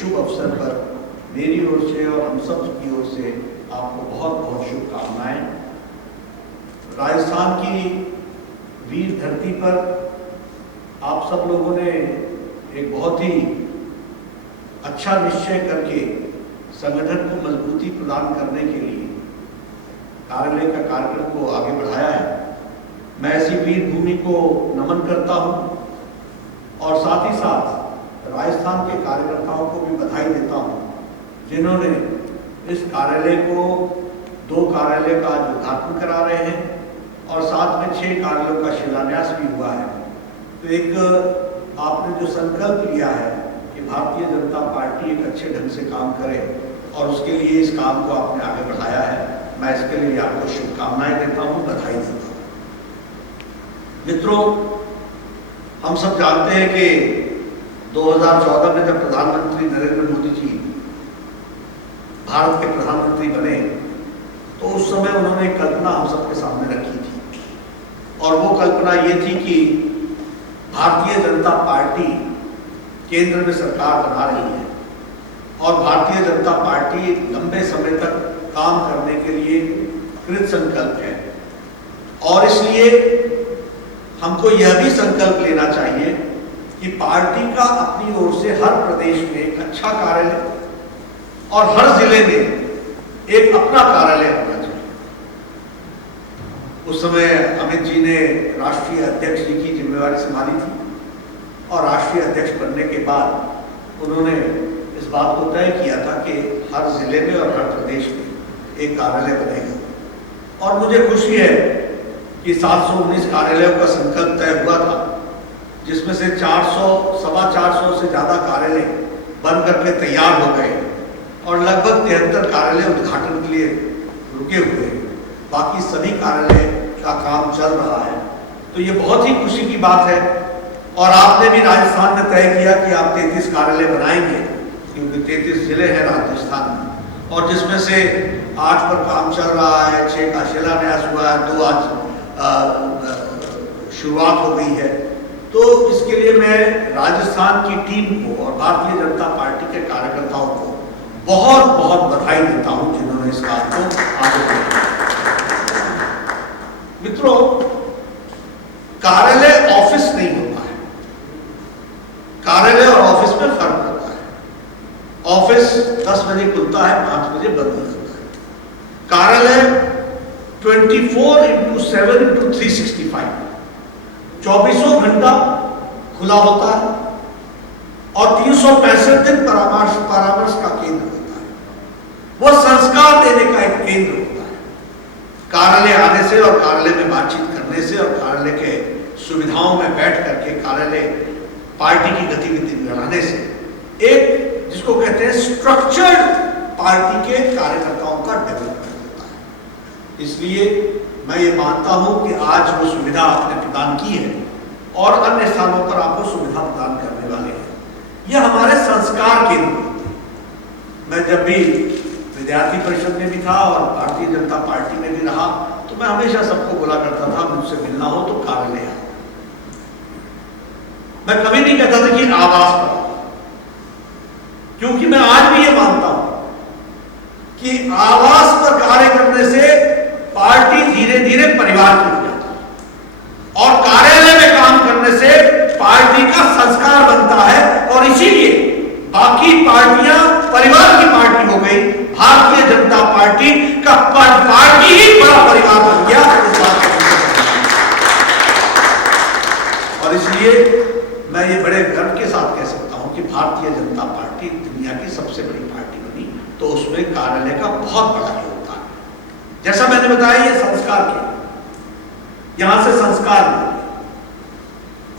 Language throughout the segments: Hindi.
शुभ अवसर पर मेरी ओर से और हम सब की ओर से आपको बहुत बहुत शुभकामनाएं। राजस्थान की वीर धरती पर आप सब लोगों ने एक बहुत ही अच्छा निश्चय करके संगठन को मजबूती प्रदान करने के लिए कार्यालय का कार्यक्रम को आगे बढ़ाया है। मैं ऐसी वीर भूमि को नमन करता हूं और साथ ही साथ राजस्थान के कार्यकर्ताओं को भी बधाई देता हूं, जिन्होंने इस कार्यालय को 2 कार्यालय का आज उद्घाटन करा रहे हैं और साथ में 6 कार्यालयों का शिलान्यास भी हुआ है। तो एक आपने जो संकल्प लिया है कि भारतीय जनता पार्टी एक अच्छे ढंग से काम करे और उसके लिए इस काम को आपने आगे बढ़ाया है, मैं इसके लिए आपको शुभकामनाएं देता हूं, बधाई देता हूं। मित्रों, हम सब जानते हैं कि 2014 में जब प्रधानमंत्री नरेंद्र मोदी जी भारत के प्रधानमंत्री बने तो उस समय उन्होंने एक कल्पना हम सबके सामने रखी थी और वो कल्पना ये थी कि भारतीय जनता पार्टी केंद्र में सरकार बना रही है और भारतीय जनता पार्टी लंबे समय तक काम करने के लिए कृत संकल्प है और इसलिए हमको यह भी संकल्प लेना चाहिए कि पार्टी का अपनी ओर से हर प्रदेश में एक अच्छा कार्यालय और हर जिले में एक अपना कार्यालय होना चाहिए। उस समय अमित जी ने राष्ट्रीय अध्यक्ष जी की जिम्मेवारी संभाली थी और राष्ट्रीय अध्यक्ष बनने के बाद उन्होंने इस बात को तय किया था कि हर जिले में और हर प्रदेश में एक कार्यालय बनेगा और मुझे खुशी है कि 719 कार्यालयों का संकल्प तय हुआ था, जिसमें से 400 से ज्यादा कार्यालय बन करके तैयार हो गए और लगभग 73 कार्यालय उद्घाटन के लिए रुके हुए हैं। बाकी सभी कार्यालय का काम चल रहा है, तो ये बहुत ही खुशी की बात है। और आपने भी राजस्थान में तय किया कि आप 33 कार्यालय बनाएंगे, क्योंकि 33 जिले हैं राजस्थान में और जिसमें से 8 पर काम चल रहा है, 6 का शिलान्यास हुआ है, 2 आज शुरुआत हो गई है। तो इसके लिए मैं राजस्थान की टीम को और भारतीय जनता पार्टी के कार्यकर्ताओं को बहुत बहुत बधाई देता हूं, जिन्होंने इस काम को आगे बढ़ाया। मित्रों, कार्यालय ऑफिस नहीं होता है, कार्यालय और ऑफिस में फर्क होता है। ऑफिस 10 बजे खुलता है, 5 बजे बंद हो जाता है। कार्यालय 24x7x365 24 घंटा खुला होता है और 365 दिन परामर्श का केंद्र होता है। वो संस्कार देने का एक केंद्र होता है। कार्यालय आने से और कार्यालय में बातचीत करने से और कार्यालय के सुविधाओं में बैठ करके कार्यालय पार्टी की गतिविधि बढ़ाने से एक जिसको कहते हैं स्ट्रक्चर्ड पार्टी के कार्यकर्ताओं का डेवलपमेंट होता है। इसलिए मैं ये मानता हूं कि आज वो सुविधा आपने प्रदान की है और अन्य स्थानों पर आपको सुविधा प्रदान करने वाले हैं। यह हमारे संस्कार केंद्र होते हैं। मैं जब भी विद्यार्थी परिषद में भी था और भारतीय जनता पार्टी में भी रहा तो मैं हमेशा सबको बोला करता था, मुझसे मिलना हो तो कार्यालय आओ। मैं कभी नहीं कहता था कि आवास पर, क्योंकि मैं आज भी ये मानता हूं कि आवास पर कार्य करने से पार्टी धीरे धीरे परिवार की हो जाती है और कार्यालय में काम करने से पार्टी का संस्कार बनता है और इसीलिए बाकी पार्टियां परिवार की पार्टी हो गई, भारतीय जनता पार्टी का पार्टी ही बड़ा परिवार बन गया। और इसलिए मैं ये बड़े गर्व के साथ कह सकता हूं कि भारतीय जनता पार्टी दुनिया की सबसे बड़ी पार्टी बनी, तो उसमें कार्यालय का बहुत बड़ा योगदान है। जैसा मैंने बताया, ये संस्कार के यहां से संस्कार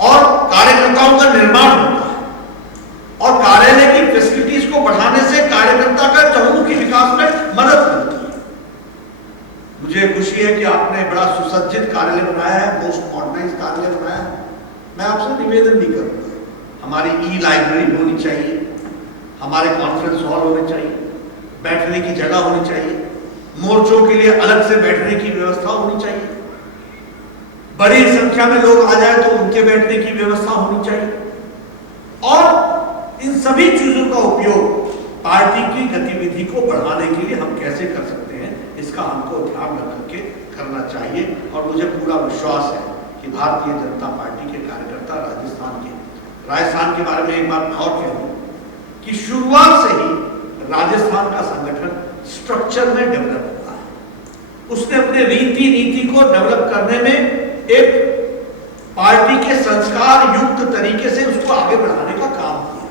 और कार्यकर्ताओं का निर्माण होता है और कार्यालय की फैसिलिटीज को बढ़ाने से कार्यकर्ता का चहुमुखी विकास में मदद मिलती है। मुझे खुशी है कि आपने बड़ा सुसज्जित कार्यालय बनाया है, मोस्ट मॉडर्नाइज्ड कार्यालय बनाया है। मैं आपसे निवेदन भी करूंगा, हमारी ई-लाइब्रेरी होनी चाहिए, हमारे कॉन्फ्रेंस हॉल होने चाहिए, बैठने की जगह होनी चाहिए, मोर्चों के लिए अलग से बैठने की व्यवस्था होनी चाहिए, बड़ी संख्या में लोग आ जाए तो उनके बैठने की व्यवस्था होनी चाहिए और इन सभी चीजों का उपयोग पार्टी की गतिविधि को बढ़ाने के लिए हम कैसे कर सकते हैं, इसका हमको ध्यान रख करके करना चाहिए। और मुझे पूरा विश्वास है कि भारतीय जनता पार्टी के कार्यकर्ता राजस्थान के बारे में एक बात मैं और कह दूं कि शुरुआत से ही राजस्थान का संगठन स्ट्रक्चर में डेवलप हुआ है। उसने अपने रीति नीति को डेवलप करने में एक पार्टी के संस्कार युक्त तरीके से उसको आगे बढ़ाने का काम किया है।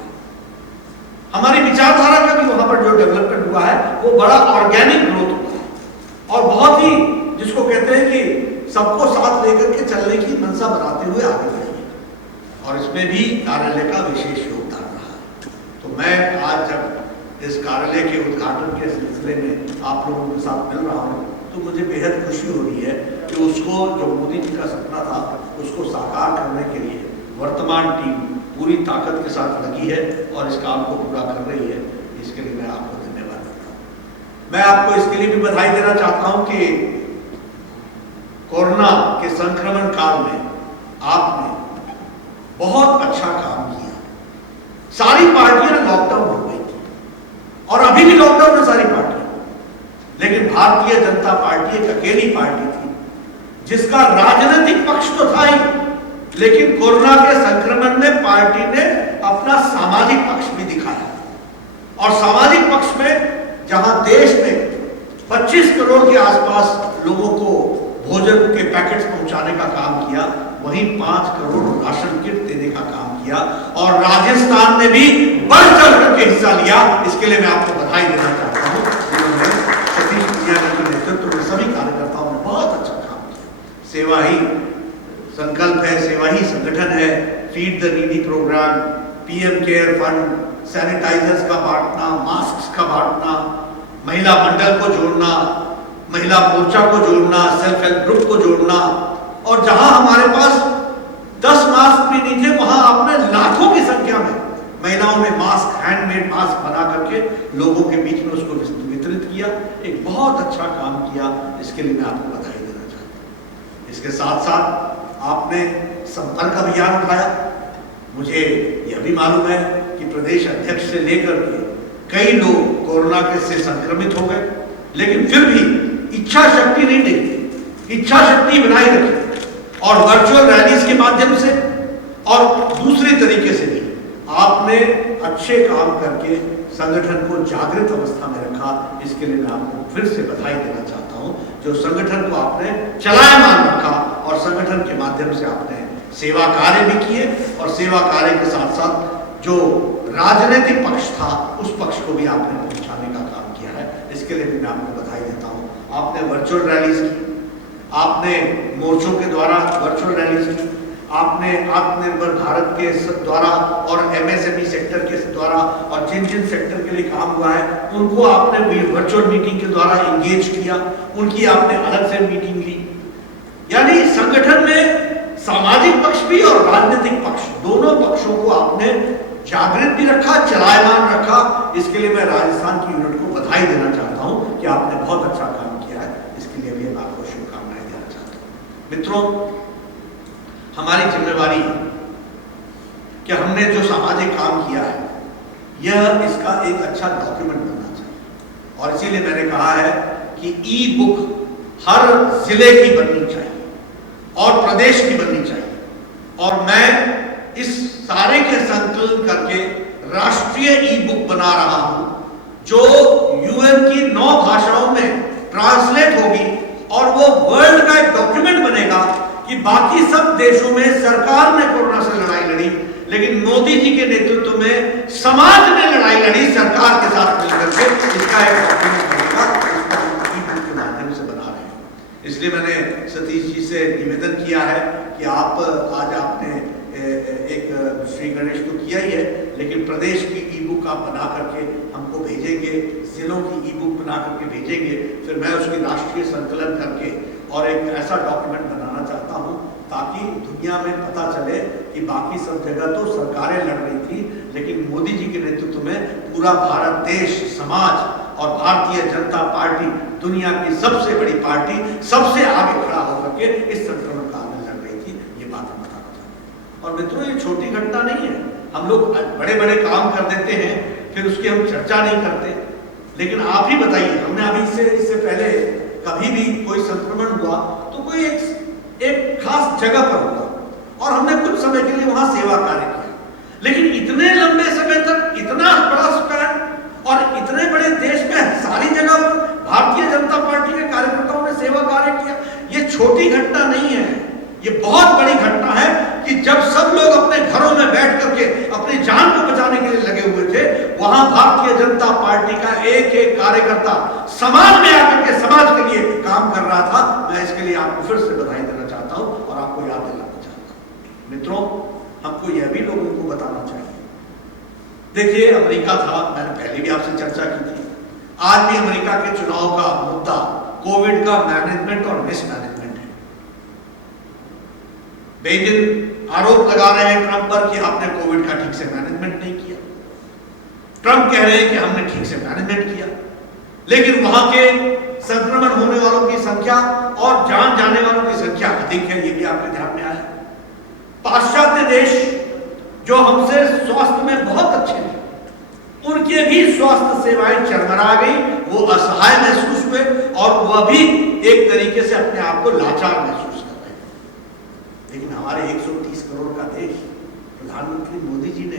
हमारी विचारधारा का भी वहां पर जो डेवलपमेंट हुआ है वो बड़ा ऑर्गेनिक ग्रोथ हुआ है और बहुत ही जिसको कहते हैं कि सबको साथ लेकर के चलने की मंशा बनाते हुए आगे बढ़े और इसमें भी कार्यालय का विशेष योगदान रहा। तो मैं आज जब इस कार्यालय के उद्घाटन के सिलसिले में आप लोगों के साथ मिल रहा हूँ तो मुझे बेहद खुशी हो रही है कि उसको जो मोदी जी का सपना था उसको साकार करने के लिए वर्तमान टीम पूरी ताकत के साथ लगी है और इस काम को पूरा कर रही है। इसके लिए मैं आपको धन्यवाद देता हूँ। मैं आपको इसके लिए भी बधाई देना चाहता हूँ कि कोरोना के संक्रमण काल में आपने बहुत अच्छा काम किया। सारी पार्टियां लॉकडाउन हो गई थी और अभी भी लॉकडाउन है सारी पार्टियां, लेकिन भारतीय जनता पार्टी एक अकेली पार्टी थी जिसका राजनीतिक पक्ष तो था ही, लेकिन कोरोना के संक्रमण में पार्टी ने अपना सामाजिक पक्ष भी दिखाया। और सामाजिक पक्ष में जहां देश में 25 करोड़ के आसपास लोगों को भोजन के पैकेट्स पहुंचाने का काम किया, वहीं 5 करोड़ राशन किट देने का काम किया और राजस्थान ने भी बढ़ चढ़ करके हिस्सा लिया। इसके लिए मैं आपको बधाई देना चाहता हूं। सतीश पूनिया के नेतृत्व में सभी कार्यकर्ताओं ने बहुत अच्छा काम किया। सेवा ही संकल्प है, सेवा ही संगठन है। Feed the needy program, PM care fund, sanitizers का बांटना, मास्क का बांटना, महिला मंडल को जोड़ना, महिला मोर्चा को जोड़ना, सेल्फ हेल्प ग्रुप को जोड़ना। और जहां हमारे पास 10 मास्क भी नहीं थे वहां आपने लाखों की संख्या में महिलाओं ने मास्क, हैंडमेड मास्क बना करके लोगों के बीच में उसको वितरित किया। एक बहुत अच्छा काम किया, इसके लिए मैं आपको बधाई देना चाहता हूं। इसके साथ साथ आपने संपर्क अभियान उठाया। मुझे यह भी मालूम है कि प्रदेश अध्यक्ष से लेकर के कई लोग कोरोना के से संक्रमित हो गए, लेकिन फिर भी इच्छा शक्ति नहीं देखी, इच्छा शक्ति बनाए रखी और वर्चुअल रैलीज के माध्यम से और दूसरे तरीके से भी आपने अच्छे काम करके संगठन को जागृत अवस्था में रखा। इसके लिए मैं आपको फिर से बधाई देना चाहता हूं। जो संगठन को आपने चलायमान रखा और संगठन के माध्यम से आपने सेवा कार्य भी किए और सेवा कार्य के साथ साथ जो राजनीतिक पक्ष था उस पक्ष को भी आपने पहुंचाने का काम किया है। इसके लिए भी मैं आपको बधाई देता हूं। आपने वर्चुअल रैलीज की, आपने मोर्चों के द्वारा वर्चुअल रैलीज की, आपने आत्मनिर्भर भारत के द्वारा और एमएसएमई सेक्टर के द्वारा और जिन जिन सेक्टर के लिए काम हुआ है उनको आपने वर्चुअल मीटिंग के द्वारा एंगेज किया, उनकी आपने अलग से मीटिंग ली। यानी संगठन में सामाजिक पक्ष भी और राजनीतिक पक्ष दोनों पक्षों को आपने जागृत भी रखा, चलायमान रखा। इसके लिए मैं राजस्थान की यूनिट को बधाई देना चाहता हूं कि आपने बहुत अच्छा काम किया है। इसके लिए भी मैं आपको शुभकामनाएं देना चाहता हूं। मित्रों, हमारी जिम्मेवारी है कि हमने जो सामाजिक काम किया है यह इसका एक अच्छा डॉक्यूमेंट बनना चाहिए और इसीलिए मैंने कहा है कि ई बुक हर जिले की बननी चाहिए और प्रदेश की बननी चाहिए। और मैं इस सारे के संकलन करके राष्ट्रीय ई बुक बना रहा हूं जो यूएन की 9 भाषाओं में ट्रांसलेट होगी और वो वर्ल्ड का एक डॉक्यूमेंट बनेगा कि बाकी सब देशों में सरकार ने कोरोना से लड़ाई लड़ी, लेकिन मोदी जी के नेतृत्व में समाज ने लड़ाई लड़ी सरकार के साथ मिलकर के। इसका एक डॉक्यूमेंट बनेगा, इसका ई बुक के माध्यम से बना रहे हैं। इसलिए मैंने सतीश जी से निवेदन किया है कि आप आज आपने एक श्री गणेश तो किया ही है, लेकिन प्रदेश की ई बुक आप बना करके हमको भेजेंगे, जिलों की ई बुक बना करके भेजेंगे, फिर मैं उसकी राष्ट्रीय संकलन करके और एक ऐसा डॉक्यूमेंट बनाना चाहता हूं ताकि दुनिया में पता चले कि बाकी सब जगह तो सरकारें लड़ रही थी, लेकिन मोदी जी के नेतृत्व में पूरा भारत देश, समाज और भारतीय जनता पार्टी दुनिया की सबसे बड़ी पार्टी सबसे आगे खड़ा होकर के इस संक्रमण काल में लड़ रही थी। ये बात हम बताना चाहते हैं। और मित्रों, ये छोटी घटना नहीं है। हम लोग बड़े बड़े काम कर देते हैं, फिर उसकी हम चर्चा नहीं करते। लेकिन आप ही बताइए, हमने अभी इससे पहले कभी भी कोई संक्रमण हुआ तो कोई एक खास जगह पर हुआ और हमने कुछ समय के लिए वहां सेवा कार्य किया, लेकिन इतने लंबे समय तक इतना बड़ा स्पैन और इतने बड़े देश में सारी जगह पर भारतीय जनता पार्टी के कार्यकर्ताओं ने सेवा कार्य किया। ये छोटी घटना नहीं है, ये बहुत बड़ी घटना है कि जब सब लोग अपने घरों में बैठ करके अपनी जान को बचाने के लिए लगे हुए थे, वहां भारतीय जनता पार्टी का एक एक कार्यकर्ता समाज में आकर के समाज के लिए काम कर रहा था। मैं इसके लिए आपको फिर से बधाई देना चाहता हूं और आपको याद दिलाना चाहता हूं। मित्रों, हमको यह भी लोगों को बताना चाहिए। देखिए, अमेरिका था, मैंने पहले भी आपसे चर्चा की थी। आज भी अमेरिका के चुनाव का मुद्दा कोविड का मैनेजमेंट और मिसमैनेजमेंट है। बेजिंग आरोप लगा रहे हैं ट्रंप पर कि आपने कोविड का ठीक से मैनेजमेंट नहीं किया। ट्रंप कह रहे हैं कि हमने ठीक से मैनेजमेंट किया, लेकिन वहां के संक्रमण होने वालों की संख्या और जान जाने वालों की संख्या अधिक है, ये भी आपके ध्यान में आया। पाश्चात्य देश जो हमसे स्वास्थ्य में बहुत अच्छे थे, उनके भी स्वास्थ्य सेवाएं चरमरा गई, वो असहाय महसूस हुए और वह भी एक तरीके से अपने आप को लाचार महसूस कर रहे हैं। लेकिन हमारे 130 करोड़ का देश, प्रधानमंत्री मोदी जी ने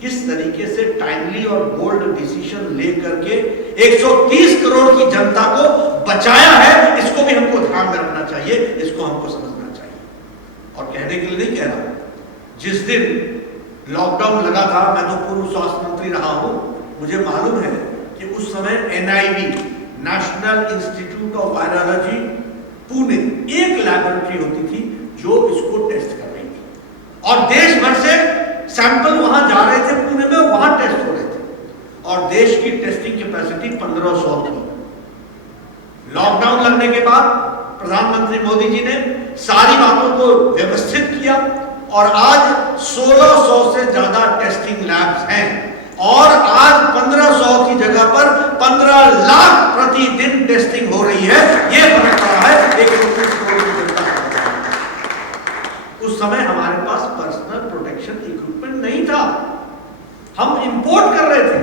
किस तरीके से टाइमली और बोल्ड डिसीजन लेकर के 130 करोड़ की जनता को बचाया है, इसको भी हमको ध्यान में रखना चाहिए, इसको हमको समझना चाहिए। और कहने के लिए नहीं कह रहा, जिस दिन लॉकडाउन लगा था, मैं तो पूर्व स्वास्थ्य मंत्री रहा हूं, मुझे मालूम है कि उस समय NIV, national institute of virology Pune, एक लैबोरेटरी होती थी जो इसको टेस्ट कर रही थी और देश भर से सैंपल वहां जा रहे थे पुणे में, वहां टेस्ट हो रहे थे और देश की टेस्टिंग कैपेसिटी 1500 थी। लॉकडाउन लगने के बाद प्रधानमंत्री मोदी जी ने सारी बातों को व्यवस्थित किया और आज 1600 से ज्यादा टेस्टिंग लैब्स हैं और आज 1500 की जगह पर 15 लाख प्रतिदिन टेस्टिंग हो रही है। यह फर्क पड़ा है 130 करोड़ की जनता। उस समय हमारे पास पर्सनल प्रोटेक्शन इक्विपमेंट नहीं था, हम इंपोर्ट कर रहे थे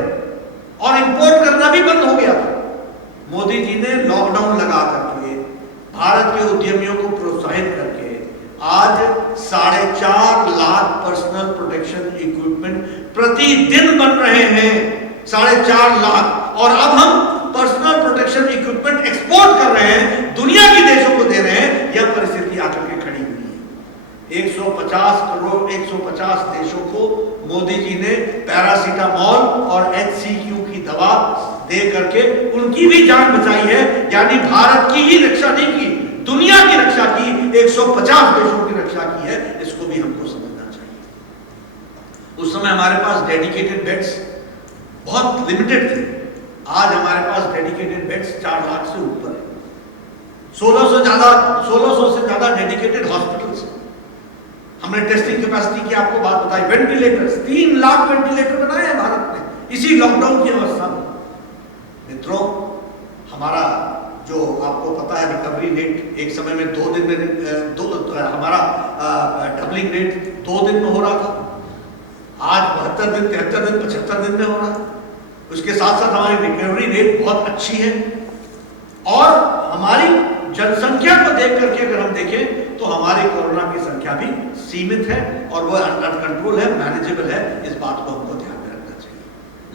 और इंपोर्ट करना भी बंद हो गया था। मोदी जी ने लॉकडाउन लगा करके भारत के उद्यमियों को प्रोत्साहित करके आज 4.5 लाख पर्सनल प्रोटेक्शन इक्विपमेंट प्रतिदिन बन रहे हैं, 4.5 लाख। और अब हम पर्सनल प्रोटेक्शन इक्विपमेंट एक्सपोर्ट कर रहे हैं, दुनिया के देशों को दे रहे हैं। यह परिस्थिति आकर के खड़ी हुई है। 150 करोड़ 150 देशों को मोदी जी ने पैरासीटामोल और HCQ की दवा दे करके उनकी भी जान बचाई है। यानी भारत की ही रक्षा नहीं की, दुनिया की रक्षा की, 150 देशों की रक्षा की है। इसको भी हमको समझना चाहिए। उस समय हमारे पास डेडिकेटेड बेड्स बहुत लिमिटेड थे, आज हमारे पास डेडिकेटेड बेड्स 4 लाख से ऊपर है। 1600 से ज्यादा डेडिकेटेड हॉस्पिटल्स हैं। हमने टेस्टिंग कैपेसिटी की आपको बात बताई, वेंटिलेटर्स 3 लाख वेंटिलेटर बनाए हैं भारत ने इसी लॉकडाउन की अवस्था में। मित्रों, हमारा जो आपको पता है रिकवरी रेट एक समय में 2 दिन में हमारा डबलिंग रेट 2 दिन में हो रहा था, आज 72 दिन 73 दिन 75 दिन में हो रहा है। उसके साथ साथ हमारी रिकवरी रेट बहुत अच्छी है और हमारी जनसंख्या को देख करके अगर हम देखें तो हमारी कोरोना की संख्या भी सीमित है और वह अंडर कंट्रोल है, मैनेजेबल है। इस बात को हमको ध्यान में रखना चाहिए।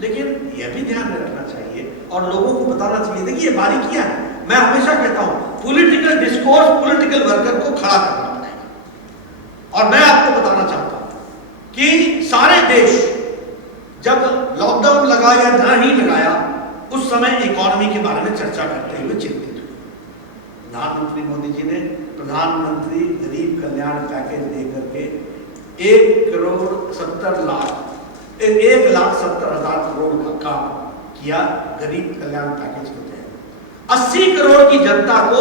लेकिन यह भी ध्यान में रखना चाहिए और लोगों को बताना चाहिए। देखिए, ये बारीकियां हैं। मैं हमेशा कहता हूं पॉलिटिकल डिस्कोर्स पॉलिटिकल वर्कर को खड़ा करना पड़ेगा। और मैं आपको बताना चाहता हूं कि सारे देश जब लॉकडाउन लगा या नहीं लगाया, उस समय इकोनॉमी के बारे में चर्चा करते हुए चिंतित हुए। प्रधानमंत्री मोदी जी ने प्रधानमंत्री गरीब कल्याण पैकेज देकर के 1,70,00,000 करोड़ का काम किया गरीब कल्याण पैकेज के तहत। 80 करोड़ की जनता को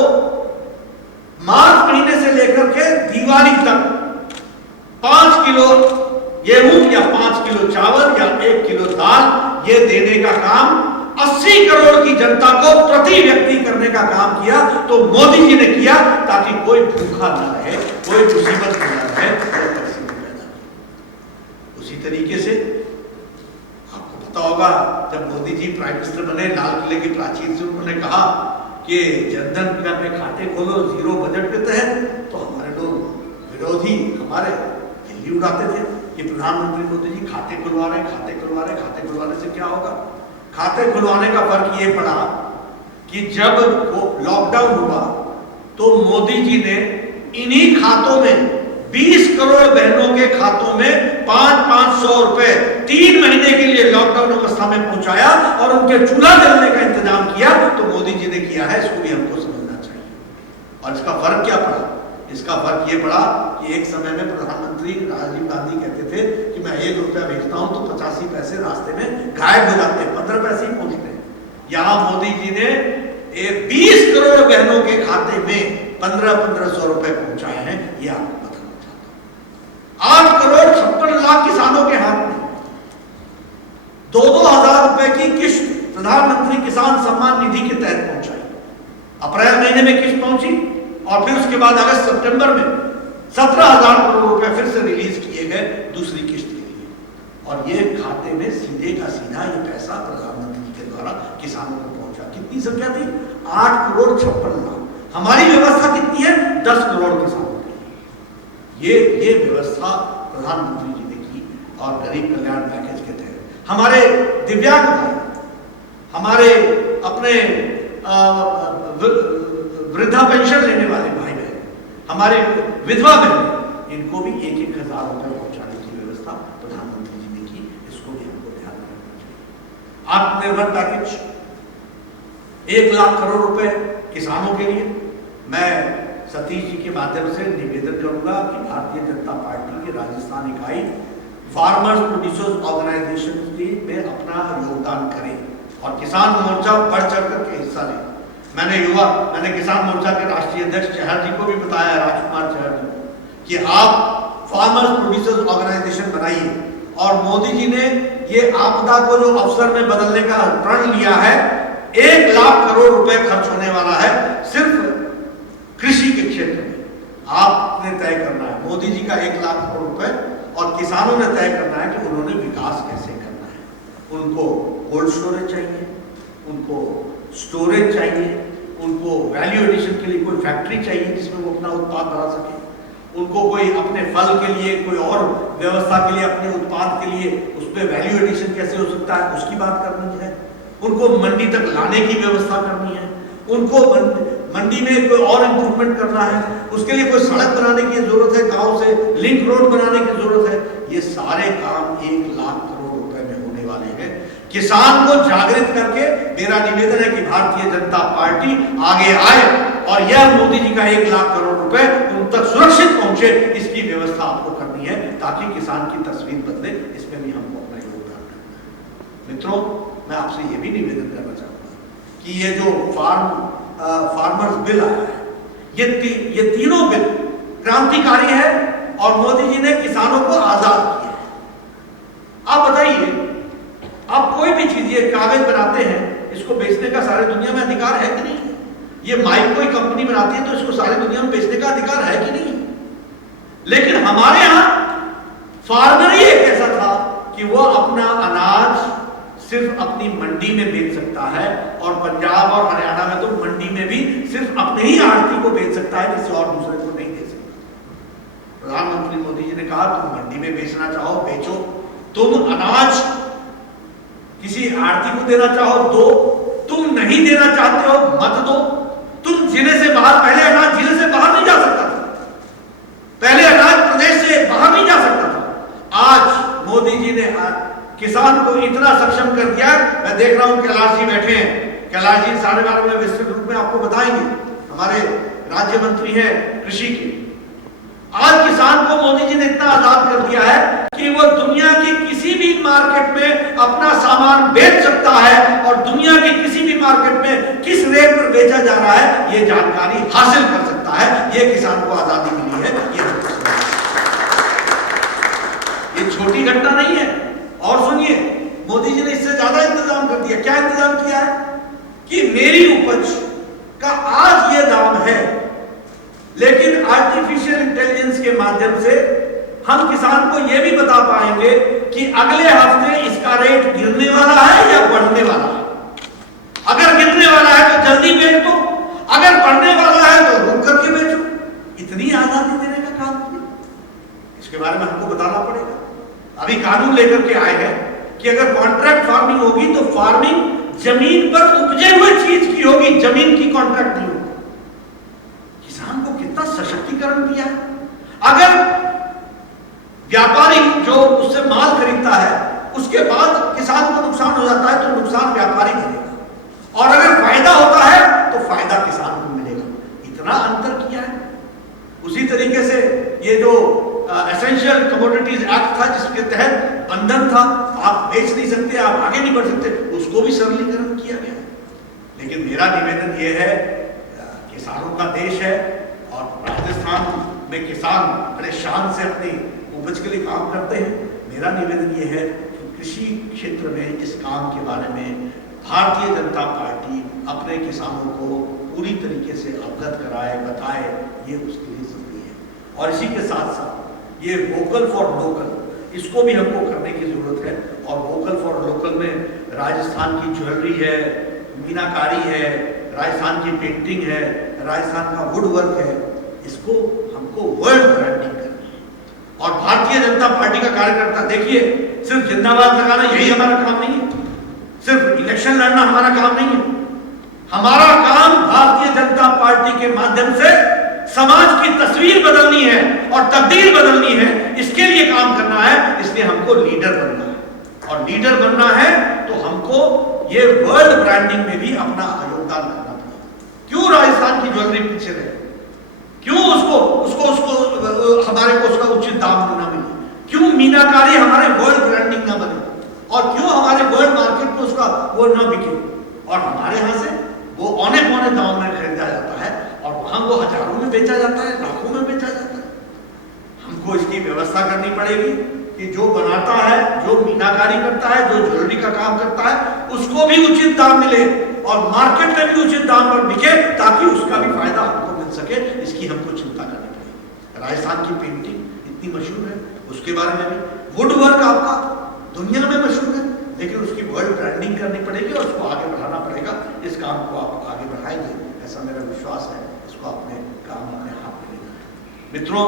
मार्च महीने से लेकर के दिवाली तक 5 किलो गेहूं या 5 किलो चावल या 1 किलो दाल ये देने का काम 80 करोड़ की जनता को प्रति व्यक्ति करने का काम किया। तो मोदी जी ने किया ताकि कोई भूखा न रहे, कोई मुसीबत न रहे। उसी तरीके से आपको पता होगा, जब मोदी जी प्राइम मिनिस्टर बने, लाल किले की प्राचीर से उन्होंने कहा कि जनधन में खाते खोलो जीरो बजट के तहत, तो हमारे लोग विरोधी हमारे दिल्ली उड़ाते थे कि प्रधानमंत्री मोदी जी खाते खुलवा रहे, खाते खुलवा रहे, खाते खुलवाने से क्या होगा। खाते खुलवाने का फर्क ये पड़ा कि जब लॉकडाउन हुआ तो मोदी जी ने इन्हीं खातों में 20 करोड़ बहनों के खातों में 500 रुपए 3 महीने के लिए लॉकडाउन अवस्था में पहुंचाया और उनके चूल्हा जलने का इंतजाम किया। तो मोदी जी ने किया है, इसको भी हमको समझना चाहिए। और इसका फर्क क्या पड़ा? इसका फर्क ये पड़ा कि एक समय में प्रधानमंत्री राजीव गांधी कहते थे कि मैं 1 रुपया भेजता हूं तो 85 पैसे रास्ते में गायब हो जाते हैं, 15 पैसे ही पहुंचते हैं। यहां मोदी जी ने 20 करोड़ बहनों के खाते में 1500 रुपए पहुंचाए हैं। ये आपको बताना चाहता हूं। 8 करोड़ 56 लाख किसानों के हाथ में 2-2 हजार रुपए की किस्त प्रधानमंत्री किसान सम्मान निधि के तहत पहुंचाई। अप्रैल महीने में किस्त पहुंची और फिर उसके बाद अगस्त सितंबर में 17,000 करोड़ रुपए फिर से रिलीज किए गए दूसरी किस्त के लिए। और ये खाते में सीधे का सीधा ये पैसा प्रधानमंत्री के द्वारा किसानों को पहुंचा। कितनी संख्या थी? 8 करोड़ 56 लाख। हमारी व्यवस्था कितनी है? 10 करोड़ किसानों की। ये व्यवस्था प्रधानमंत्री जी ने की और गरीब कल्याण पैकेज के तहत हमारे दिव्यांग भाई, हमारे अपने वृद्धा पेंशन लेने वाले भाई बहन, हमारे विधवा बहन, इनको भी 1-1 हजार रुपए पहुंचाने की व्यवस्था प्रधानमंत्री जी ने की। इसको भी हमको ध्यान रखना चाहिए। आत्मनिर्भर पैकेज 1 लाख करोड़ रुपए किसानों के लिए। मैं सतीश जी के माध्यम से निवेदन करूंगा कि भारतीय जनता पार्टी की राजस्थान इकाई फार्मर्स प्रोड्यूसर्स ऑर्गेनाइजेशन में अपना योगदान करें और किसान मोर्चा बढ़ चढ़ करके हिस्सा लें। मैंने किसान मोर्चा के राष्ट्रीय अध्यक्ष चहर जी को भी बताया, राजकुमार चहर जी को, कि आप फार्मर्स प्रोड्यूसर्स ऑर्गेनाइजेशन बनाइए। और मोदी जी ने ये आपदा को जो अवसर में बदलने का प्रण लिया है, 1 लाख करोड़ रुपए खर्च होने वाला है सिर्फ कृषि के क्षेत्र में। आपने तय करना है, मोदी जी का 1 लाख करोड़ रुपए, और किसानों ने तय करना है कि उन्होंने विकास कैसे करना है। उनको कोल्ड स्टोरेज चाहिए, उनको स्टोरेज चाहिए, उनको वैल्यू एडिशन के लिए कोई फैक्ट्री चाहिए जिसमें वो अपना उत्पाद बढ़ा सके, उनको कोई अपने फल के लिए कोई और व्यवस्था के लिए अपने उत्पाद के लिए उस पर वैल्यू एडिशन कैसे हो सकता है उसकी बात करनी है, उनको मंडी तक लाने की व्यवस्था करनी है, उनको मंडी में कोई और इंप्रूवमेंट करना है, उसके लिए कोई सड़क बनाने की जरूरत है, गांव से लिंक रोड बनाने की जरूरत है। ये सारे काम 1 लाख करोड़ रुपए में होने वाले हैं। किसान को जागृत करके मेरा निवेदन है कि भारतीय जनता पार्टी आगे आए और यह मोदी जी का 1 लाख करोड़ रुपए उन तक सुरक्षित पहुंचे, इसकी व्यवस्था आपको करनी है ताकि किसान की तस्वीर बदले। इसमें भी हमको अपना योगदान करना है। मित्रों, मैं आपसे यह भी निवेदन करना चाहूंगा कि ये जो फार्मर्स बिल आया है, ये तीनों बिल क्रांतिकारी है और मोदी जी ने किसानों को आजाद किया है। आप बताइए, आप कोई भी चीज, ये कागज बनाते हैं, इसको बेचने का सारी दुनिया में अधिकार है कि नहीं? ये माइक कोई कंपनी बनाती है तो इसको सारी दुनिया में बेचने का अधिकार है कि नहीं? लेकिन हमारे यहां फार्मर ही एक ऐसा था कि वो अपना अनाज सिर्फ अपनी मंडी में बेच सकता है, और पंजाब और हरियाणा में तो मंडी में भी सिर्फ अपने ही आड़ती को बेच सकता है, किसी और दूसरे को नहीं दे सकता। प्रधानमंत्री मोदी जी ने कहा तुम मंडी में बेचना चाहो बेचो, तुम अनाज किसी आड़ती को देना चाहो दो, तुम नहीं देना चाहते हो मत दो। तुम जिले से बाहर, पहले अनाज जिले से बाहर नहीं जा सकता था, पहले अनाज प्रदेश से बाहर नहीं जा सकता था। आज मोदी जी ने किसान को इतना सक्षम कर दिया। मैं देख रहा हूं कैलाश जी बैठे हैं, कैलाश जी 12:30 में विस्तृत रूप में आपको बताएंगे, हमारे राज्य मंत्री हैं कृषि के। आज किसान को मोदी जी ने इतना आजाद कर दिया है कि वो दुनिया की किसी भी मार्केट में अपना सामान बेच सकता है, और दुनिया की किसी भी मार्केट में किस रेट पर बेचा जा रहा है ये जानकारी हासिल कर सकता है। ये किसान को आजादी मिली है। ये छोटी घटना नहीं है। और सुनिए, मोदी जी ने इससे ज्यादा इंतजाम कर दिया। क्या इंतजाम किया है कि मेरी उपज का आज ये दाम है, लेकिन आर्टिफिशियल इंटेलिजेंस के माध्यम से हम किसान को यह भी बता पाएंगे कि अगले हफ्ते इसका रेट गिरने वाला है या बढ़ने वाला है। अगर गिरने वाला है तो जल्दी बेच दो, अगर बढ़ने वाला है तो रुक करके बेचो। इतनी आजादी देने का काम नहीं, इसके बारे में हमको बताना पड़ेगा। अभी कानून लेकर के आए हैं कि अगर कॉन्ट्रैक्ट फार्मिंग होगी तो फार्मिंग जमीन पर उपजे हुए चीज की होगी, जमीन की कॉन्ट्रैक्ट नहीं होगी। किसान को कितना सशक्तिकरण दिया है। अगर व्यापारी जो उससे माल खरीदता है उसके बाद किसान को नुकसान हो जाता है तो नुकसान व्यापारी करेगा, और अगर फायदा होता है तो फायदा किसान को मिलेगा। इतना अंतर किया है। उसी तरीके से ये जो एसेंशियल कमोडिटीज एक्ट था जिसके तहत बंधन था, आप बेच नहीं सकते, आप आगे नहीं बढ़ सकते, उसको भी सरलीकरण किया गया। लेकिन मेरा निवेदन ये है, किसानों का देश है और राजस्थान में किसान बड़े शान से अपनी उपज के लिए काम करते हैं। मेरा निवेदन ये है कि कृषि क्षेत्र में इस काम के बारे में भारतीय जनता पार्टी अपने किसानों को पूरी तरीके से अवगत कराए, बताए, ये उसके लिए जरूरी है। और इसी के साथ साथ ये वोकल फॉर लोकल, इसको भी हमको करने की जरूरत है। और वोकल फॉर लोकल में राजस्थान की ज्वेलरी है, मीनाकारी है, राजस्थान की पेंटिंग है, राजस्थान का वुड वर्क है, इसको हमको वर्ल्ड ब्रांडिंग करनी है। और भारतीय जनता पार्टी का कार्यकर्ता देखिए, सिर्फ जिंदाबाद लगाना यही हमारा काम नहीं है, सिर्फ इलेक्शन लड़ना हमारा काम नहीं है। हमारा काम भारतीय जनता पार्टी के माध्यम से समाज की तस्वीर बदलनी है और तकदीर बदलनी है, इसके लिए काम करना है। इसलिए हमको लीडर बनना है, और लीडर बनना है तो हमको ये वर्ल्ड ब्रांडिंग में भी अपना योगदान करना पड़ेगा। क्यों राजस्थान की ज्वेलरी पीछे रहे? क्यों उसको हमारे को उसका उचित दाम ना मिले? क्यों मीनाकारी हमारे वर्ल्ड ब्रांडिंग ना बने? और क्यों हमारे वर्ल्ड मार्केट में उसका वो ना बिके? और हमारे यहाँ से वो औने पौने दाम में खरीदा जाता है और वहां वो हजारों में बेचा जाता है, लाखों में बेचा जाता है। हमको इसकी व्यवस्था करनी पड़ेगी कि जो बनाता है, जो मीनाकारी करता है, जो ज्वेलरी का काम करता है, उसको भी उचित दाम मिले और मार्केट में भी उचित दाम पर बिके, ताकि उसका भी फायदा हमको मिल सके। इसकी हमको चिंता करनी पड़ेगी। राजस्थान की पेंटिंग इतनी मशहूर है, उसके बारे में भी वुड वर्क आपका दुनिया में मशहूर है, लेकिन उसकी वर्ल्ड ब्रांडिंग करनी पड़ेगी और उसको आगे बढ़ाना पड़ेगा। इस काम को आप आगे बढ़ाएंगे, ऐसा मेरा विश्वास है। इसको अपने काम अपने हाथ में लेना है। मित्रों,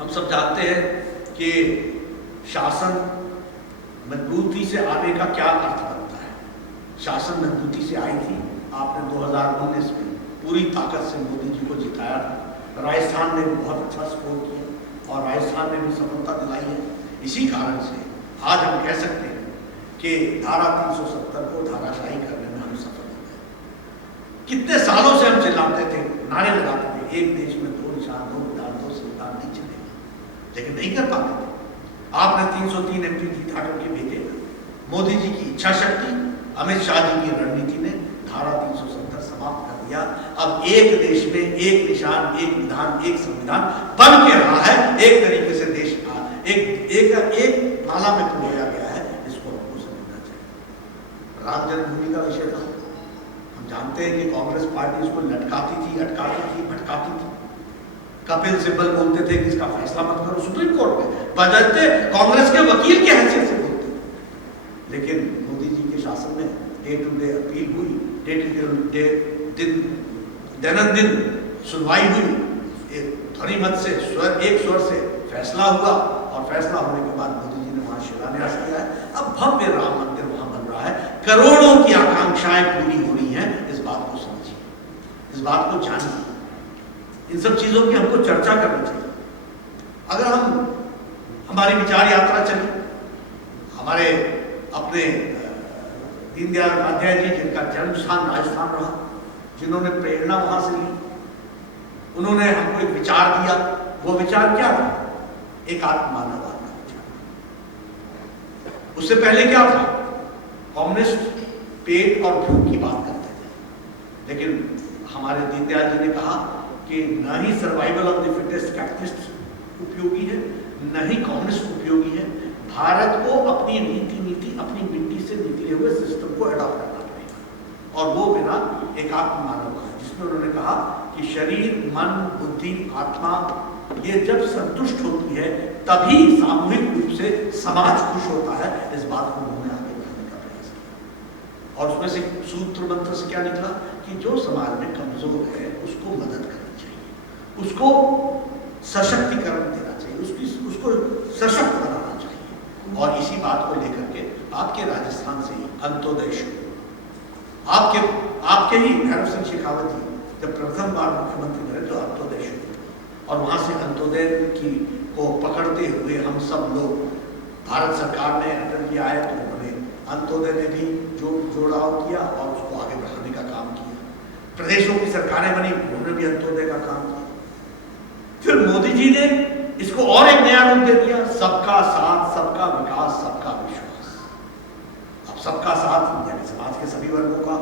हम सब जानते हैं कि शासन मजबूती से आने का क्या अर्थ बनता है। शासन मजबूती से आई थी, आपने 2019 में पूरी ताकत से मोदी जी को जिताया था। राजस्थान ने भी बहुत अच्छा स्कोर किया और राजस्थान ने भी सफलता दिलाई है। इसी कारण से आज हम कह सकते हैं कि धारा 370 को धाराशाही करने में हम सफल हो गए। कितने सालों से हम चिल्लाते थे, नारे लगाते थे, एक देश में दो निशान, दो विधान, दो संविधान नहीं चलेगा, लेकिन नहीं कर पाते थे। आपने 303 MP जिता करके भेजे। मोदी जी की इच्छा शक्ति, अमित शाह जी की रणनीति ने धारा 370 समाप्त कर दिया। अब एक देश में एक निशान, एक विधान, एक संविधान बन के रहा है। एक तरीके से देश एक नाला में पहुंचाया गया है। इसको हमको समझना चाहिए। राम जन्मभूमि का विषय था, हम जानते हैं कि कांग्रेस पार्टी इसको लटकाती थी, अटकाती थी, भटकाती थी। कपिल सिब्बल बोलते थे कि इसका फैसला मत करो सुप्रीम कोर्ट में, बजाते कांग्रेस के वकील की हैसियत से बोलते थे। लेकिन मोदी जी के शासन में डे टू डे अपील हुई, डे टू डे दैनंदिन सुनवाई हुई, ध्वनि मत से एक स्वर से फैसला हुआ और फैसला होने के बाद मोदी जी ने वहां शिलान्यास किया है। अब भव्य राम मंदिर वहां बन रहा है। करोड़ों की आकांक्षाएं पूरी हो रही हैं। इस बात को समझिए, इस बात को जानिए। इन सब चीजों की हमको चर्चा करनी चाहिए। अगर हमारी विचार यात्रा चली, हमारे अपने दीनदयाल उपाध्याय जी, जिनका जन्म स्थान राजस्थान रहा, जिन्होंने प्रेरणा वहां से ली, उन्होंने हमको एक विचार दिया। वो विचार क्या था? एक आत्ममानववाद का विचार। उससे पहले क्या था? कम्युनिस्ट पेट और भूख की बात करते थे। लेकिन हमारे दीनदयाल जी ने कहा कि न ही survival of the fittest capitalist उपयोगी है, न ही कम्युनिस्ट उपयोगी है। भारत को अपनी नीति अपनी मिट्टी से निकले हुए सिस्टम को अडॉप्ट करना पड़ेगा, और वो बिना एकात्म मानववाद, जिसमें जिसमें उन्होंने कहा कि शरीर, मन, बुद्धि, आत्मा ये जब संतुष्ट होती है तभी सामूहिक रूप से समाज खुश होता है। इस बात को उन्होंने आगे बढ़ाने का प्रयास किया और उसमें से सूत्र मंत्र से क्या निकला कि जो समाज में कमजोर है उसको मदद करनी चाहिए, उसको सशक्तिकरण देना चाहिए, उसको सशक्त बनाना चाहिए। और इसी बात को लेकर के आपके राजस्थान से ही अंत्योदय शुरू, आपके ही भैरव सिंह शेखावत जी जब प्रथम बार मुख्यमंत्री बने तो अंत्योदय शुरू और वहां से अंत्योदय की को पकड़ते हुए हम सब लोग, भारत सरकार ने अटल जी आए तो उन्होंने अंत्योदय में भी जोड़ाव किया और उसको आगे बढ़ाने का काम किया। प्रदेशों की सरकारें बनी, उन्होंने भी अंत्योदय का काम किया। फिर मोदी जी ने इसको और एक नया रूप दे दिया, सबका साथ, सबका विकास, सबका विश्वास। अब सबका साथ यानी समाज के सभी वर्गों का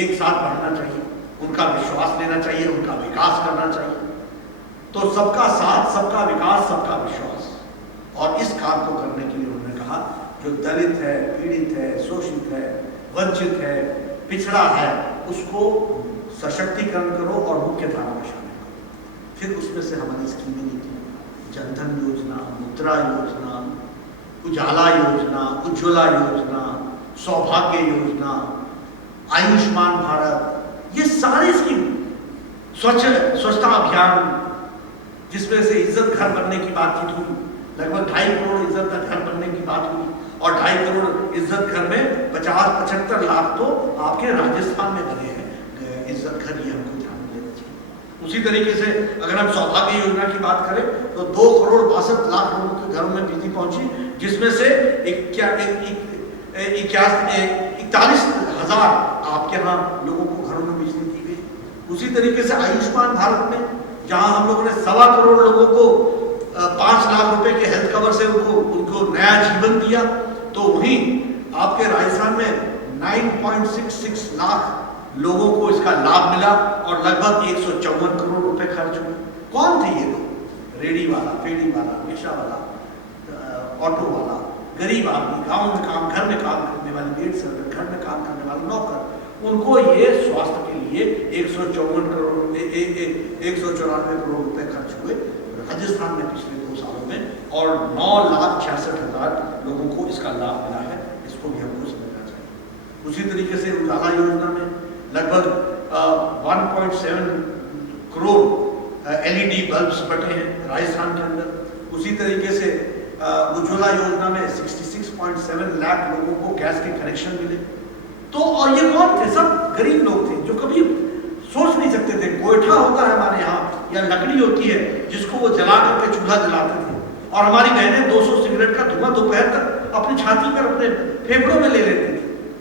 एक साथ बढ़ना चाहिए, उनका विश्वास लेना चाहिए, उनका विकास करना चाहिए। तो सबका साथ, सबका विकास, सबका विश्वास। और इस काम को करने के लिए उन्होंने कहा जो दलित है, पीड़ित है, शोषित है, वंचित है, पिछड़ा है, उसको सशक्तिकरण करो और मुख्य धारा में शामिल करो। फिर उसमें से हमारी स्कीमें निकली, जनधन योजना, मुद्रा योजना, उजाला योजना, उज्ज्वला योजना, सौभाग्य योजना, आयुष्मान भारत, ये सारी स्कीम, स्वच्छता अभियान जिसमें से इज्जत घर बनने की बातचीत हुई, लगभग 2.5 करोड़ इज्जत घर बनने की बात हुई और 2.5 करोड़ इज्जत घर में 50-75 लाख तो आपके राजस्थान में बने हैं इज्जत घर, ये हमको ध्यान में लेना चाहिए। उसी तरीके से अगर हम सौभाग्य योजना की बात करें तो 2 करोड़ 62 लाख लोगों के घरों में बिजली पहुंची, जिसमें से 41,000 आपके यहाँ लोगों को घरों में बिजली दी गई। उसी तरीके से आयुष्मान भारत में जहां हम लोगों ने 1.25 करोड़ लोगों को 5 लाख रुपए के हेल्थ कवर से उनको नया जीवन दिया, तो वहीं आपके राजस्थान में 9.66 लाख लोगों को इसका लाभ मिला और लगभग 154 करोड़ रुपए खर्च हुए। कौन थे ये लोग? रेडी वाला, फेड़ी वाला, रिक्शा वाला, ऑटो वाला, गरीब आदमी, गांव में काम, घर में काम करने वाली मेड सर्वेंट, घर में काम करने वाले नौकर, उनको ये स्वास्थ्य के लिए 194 करोड़ रुपए खर्च हुए राजस्थान में पिछले 2 सालों में और 9,66,000 लोगों को इसका लाभ मिला है। इसको भी हमको समझना चाहिए। उसी तरीके से उजाला योजना में लगभग 1.7 करोड़ LED बल्ब्स बटे हैं राजस्थान के अंदर। उसी तरीके से उज्ज्वला योजना में 66.7 लाख लोगों को गैस के कनेक्शन मिले। तो और ये कौन थे? सब गरीब लोग थे जो कभी सोच नहीं सकते थे। गोईठा होता है हमारे यहाँ या लकड़ी होती है जिसको वो जला करके चूल्हा जलाते थे और हमारी बहनें 200 सिगरेट का धुआं दोपहर तक अपनी छाती पर, अपने फेफड़ों में ले लेते थे,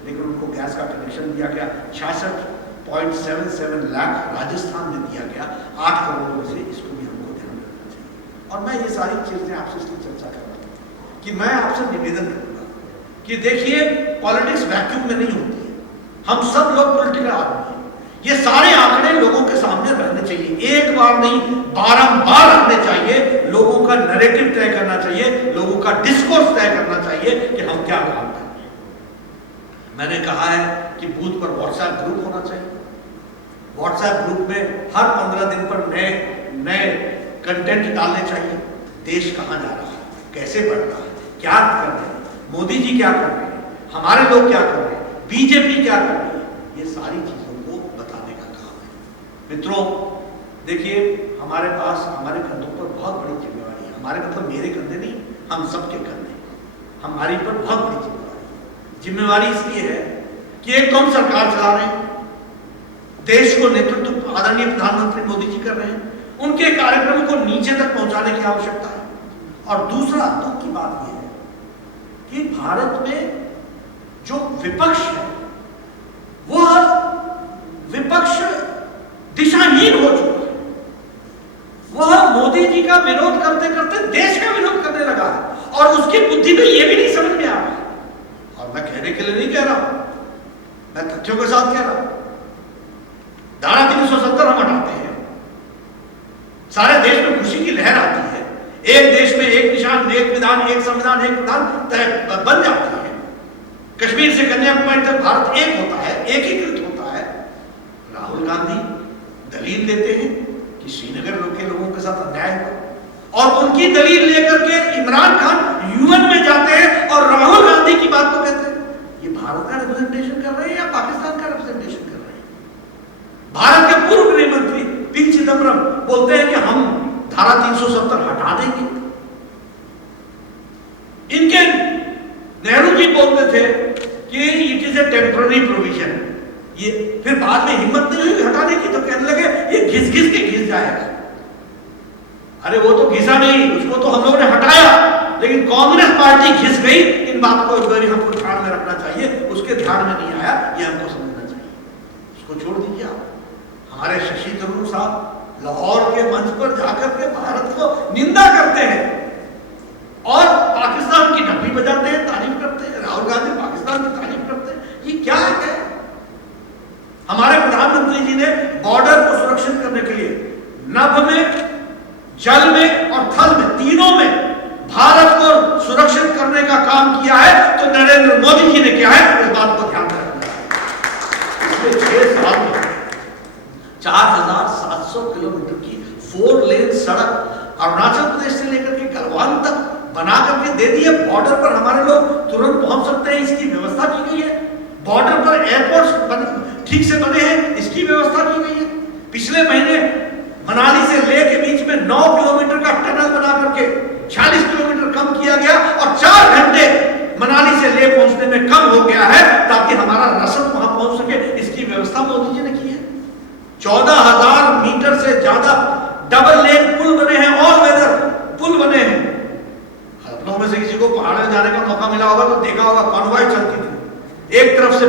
लेकिन उनको गैस का कनेक्शन दिया गया। 66.77 लाख राजस्थान में दिया गया 8 करोड़ में से। इसको भी हमको ध्यान रखना चाहिए। और मैं ये सारी चीजें आपसे इसलिए चर्चा कर रहा हूँ कि मैं आपसे निवेदन करूंगा कि देखिए, पॉलिटिक्स वैक्यूम में नहीं होती है, हम सब लोग पॉलिटिकल आदमी हैं। ये सारे आंकड़े लोगों के सामने रखने चाहिए, एक बार नहीं बारंबार रखने चाहिए। लोगों का नैरेटिव तय करना चाहिए, लोगों का डिस्कोर्स तय करना चाहिए कि हम क्या काम कर रहे हैं। मैंने कहा है कि बूथ पर व्हाट्सएप ग्रुप होना चाहिए। व्हाट्सएप ग्रुप में हर 15 दिन पर नए कंटेंट डालने चाहिए। देश कहां जा रहा है, कैसे बढ़ रहा है, क्या कर रहे हैं, मोदी जी क्या कर रहे हैं, हमारे लोग क्या कर रहे हैं, बीजेपी क्या कर रही है, ये सारी चीजों को बताने का काम है। मित्रों, देखिए, हमारे पास, हमारे कंधों पर बहुत बड़ी जिम्मेवारी है। हमारे मतलब मेरे कंधे नहीं, हम सबके कंधे, हमारी पर बहुत बड़ी जिम्मेवारी इसलिए है कि एक तो हम सरकार चला रहे हैं, देश को नेतृत्व आदरणीय प्रधानमंत्री मोदी जी कर रहे हैं, उनके कार्यक्रम को नीचे तक पहुंचाने की आवश्यकता है। और दूसरा दुख की बात यह है कि भारत में जो विपक्ष है वह विपक्ष दिशाहीन हो चुका है। वह मोदी जी का विरोध करते करते देश का विरोध करने लगा है और उसकी बुद्धि में यह भी नहीं समझ में आ रहा। और मैं कहने के लिए नहीं कह रहा, मैं तथ्यों के साथ कह रहा हूं। धारा 370 हम हटाते हैं, सारे देश में खुशी की लहर आती है, एक देश में एक निशान, एक विधान, एक संविधान, एक विधान तय बन जाती है। कश्मीर से कन्याकुमारी तक भारत एक होता है, एकीकृत होता है। राहुल गांधी दलील देते हैं कि श्रीनगर के लोगों के साथ अन्याय हुआ और उनकी दलील लेकर के इमरान खान यूएन में जाते हैं और राहुल गांधी की बात को कहते हैं। ये भारत का रिप्रेजेंटेशन कर रहे हैं या पाकिस्तान का रिप्रेजेंटेशन कर रहे हैं? भारत के पूर्व गृह मंत्री पी चिदम्बरम बोलते हैं कि हम धारा 370 हटा देंगे। इनके नेहरू जी बोलते थे कि it is a temporary provision. ये फिर बाद में हिम्मत नहीं हुई हटाने की, तो कहने लगे ये घिस घिस के घिस जाएगा। अरे वो तो घिसा नहीं, उसको तो हम लोगों ने हटाया, लेकिन कांग्रेस पार्टी घिस गई। इन बात को एक बार हमको ध्यान में रखना चाहिए, उसके ध्यान में नहीं आया, ये हमको समझना चाहिए। उसको छोड़ दीजिए आप। हमारे शशि थरूर साहब लाहौर के मंच पर जाकर के भारत को निंदा करते हैं और पाकिस्तान की डब्बी बजाते हैं, तारीफ करते हैं। राहुल गांधी पाकिस्तान की तारीफ करते हैं। ये क्या है? हमारे प्रधानमंत्री जी ने बॉर्डर को सुरक्षित करने के लिए नभ में, जल में और थल में, तीनों में भारत को सुरक्षित करने का काम किया है। तो नरेंद्र मोदी जी ने किया है, इस बात को ध्यान में रखना है। पिछले 6 साल में 4700 किलोमीटर की 4 लेन सड़क अरुणाचल प्रदेश से लेकर के गलवान तक बना करके दे दी है। बॉर्डर पर हमारे लोग तुरंत पहुंच सकते हैं, इसकी व्यवस्था की गई है। बॉर्डर पर एयरपोर्ट ठीक से बने हैं, इसकी व्यवस्था की गई है। पिछले महीने मनाली से लेह के बीच में 9 किलोमीटर का टनल बना करके 40 किलोमीटर कम किया गया और 4 घंटे मनाली से लेह पहुंचने में कम हो गया है, ताकि हमारा रसद वहां पहुंच सके। इसकी व्यवस्था मोदी जी ने की है। 14,000 मीटर से ज्यादा डबल लेन पुल बने हैं, ऑल वेदर पुल बने हैं। हम लोगों में से किसी को पहाड़ में जाने का मौका मिला होगा तो देखा होगा कॉन्वॉय चलती थी। एक तरफ से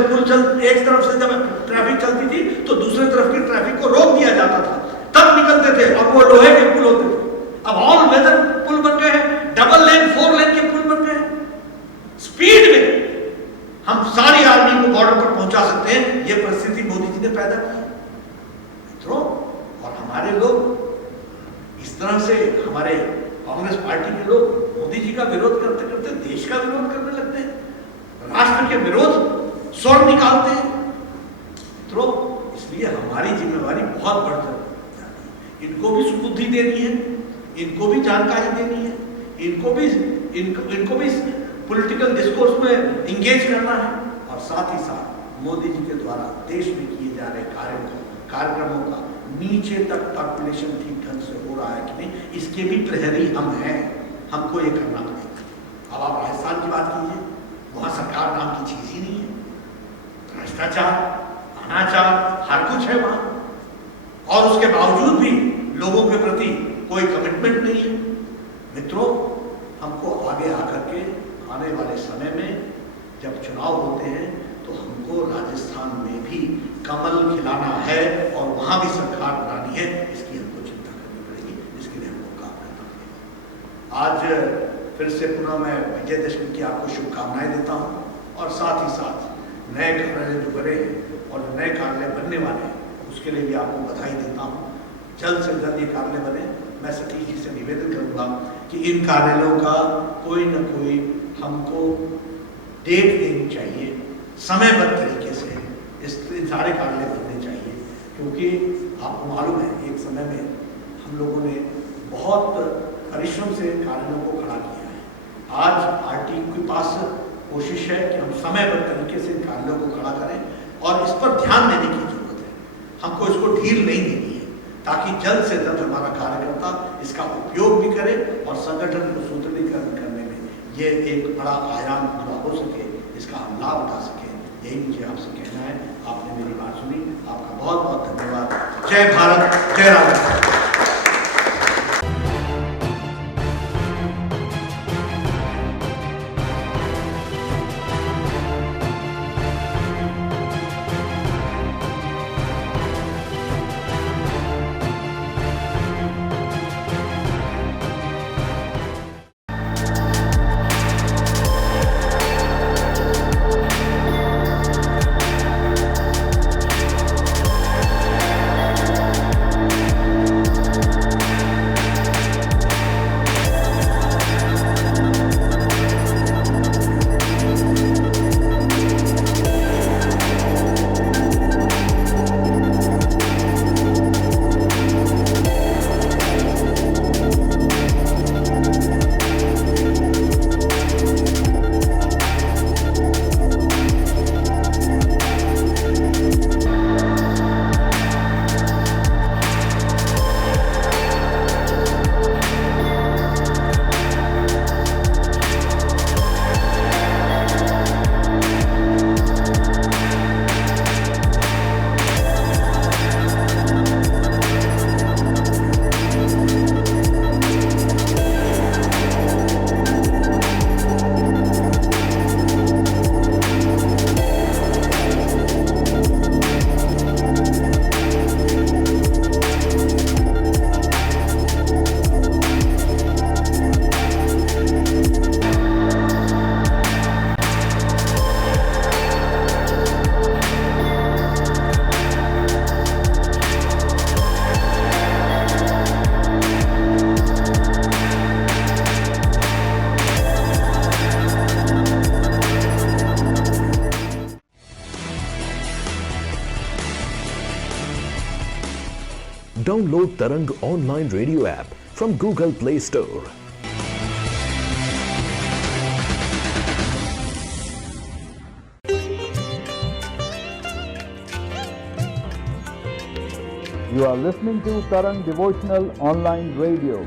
एक तरफ से जब ट्रैफिक चलती थी तो दूसरे तरफ की ट्रैफिक को रोक दिया जाता था, तब निकलते थे, और वो लोहे के पुल होते थे। अब ऑल वेदर पुल बन गए हैं, डबल लेन 4 लेन के पुल बन गए हैं। स्पीड में हम सारी आर्मी को बॉर्डर पर पहुंचा सकते हैं। यह परिस्थिति मोदी जी ने पैदा की मित्रों। और हमारे लोग इस तरह से, हमारे कांग्रेस पार्टी के लोग मोदी जी का विरोध करते करते देश का विरोध करने लगते हैं, राष्ट्र के विरोध स्वर निकालते हैं मित्रों। इसलिए हमारी जिम्मेवारी बहुत बढ़ जाती है। इनको भी सुबुद्धि देनी है, इनको भी जानकारी देनी है, इनको भी पॉलिटिकल डिस्कोर्स में इंगेज करना है, और साथ ही साथ मोदी जी के द्वारा देश में किए जा रहे कार्यक्रमों का नीचे तक कैलकुलेशन ठीक ढंग से हो रहा है कि नहीं, इसके भी प्रहरी हम हैं। हमको ये करना पड़ेगा। अब आप राजस्थान की बात कीजिए, वहां सरकार नाम की चीज ही नहीं है। भ्रष्टाचार, अनाचार, हर कुछ है वहां, और उसके बावजूद भी लोगों के प्रति कोई कमिटमेंट नहीं है। मित्रों, हमको आगे आकर के आने वाले समय में जब चुनाव होते हैं तो हमको राजस्थान में भी कमल खिलाना है और वहां भी सरकार बनानी है। इसकी हमको चिंता करनी पड़ेगी, इसके लिए हमको काम करना पड़ेगा। आज फिर से पुनः मैं विजयदशमी की आपको शुभकामनाएं देता हूं, और साथ ही साथ नए कार्यालय जो बने हैं और नए कार्यालय बनने वाले हैं उसके लिए भी आपको बधाई देता हूं। जल्द से जल्द ये कार्यालय बने। मैं सतीश जी से निवेदन करूंगा कि इन कार्यालयों का कोई न कोई हमको डेट देनी चाहिए, समयबद्ध तरीके से इन सारे कार्यालय बनने चाहिए, क्योंकि आपको मालूम है एक समय में हम लोगों ने बहुत परिश्रम से कार्यालयों को खड़ा किया है। आज पार्टी के पास कोशिश है कि हम समयबद्ध तरीके से इन कार्यालयों को खड़ा करें, और इस पर ध्यान देने की जरूरत है। हमको इसको ढील नहीं देनी है, ताकि जल्द से जल्द हमारा कार्यकर्ता इसका उपयोग भी करे और संगठन को सुदृढ़ीकरण करने में ये एक बड़ा आयाम पूरा हो सके, इसका हम लाभ उठा सके। यही मुझे आपसे कहना है। आपने मेरी बात सुनी, आपका बहुत बहुत धन्यवाद। जय भारत, जय Rajasthan. Download Tarang online radio app from Google Play Store. You are listening to Tarang Devotional Online Radio.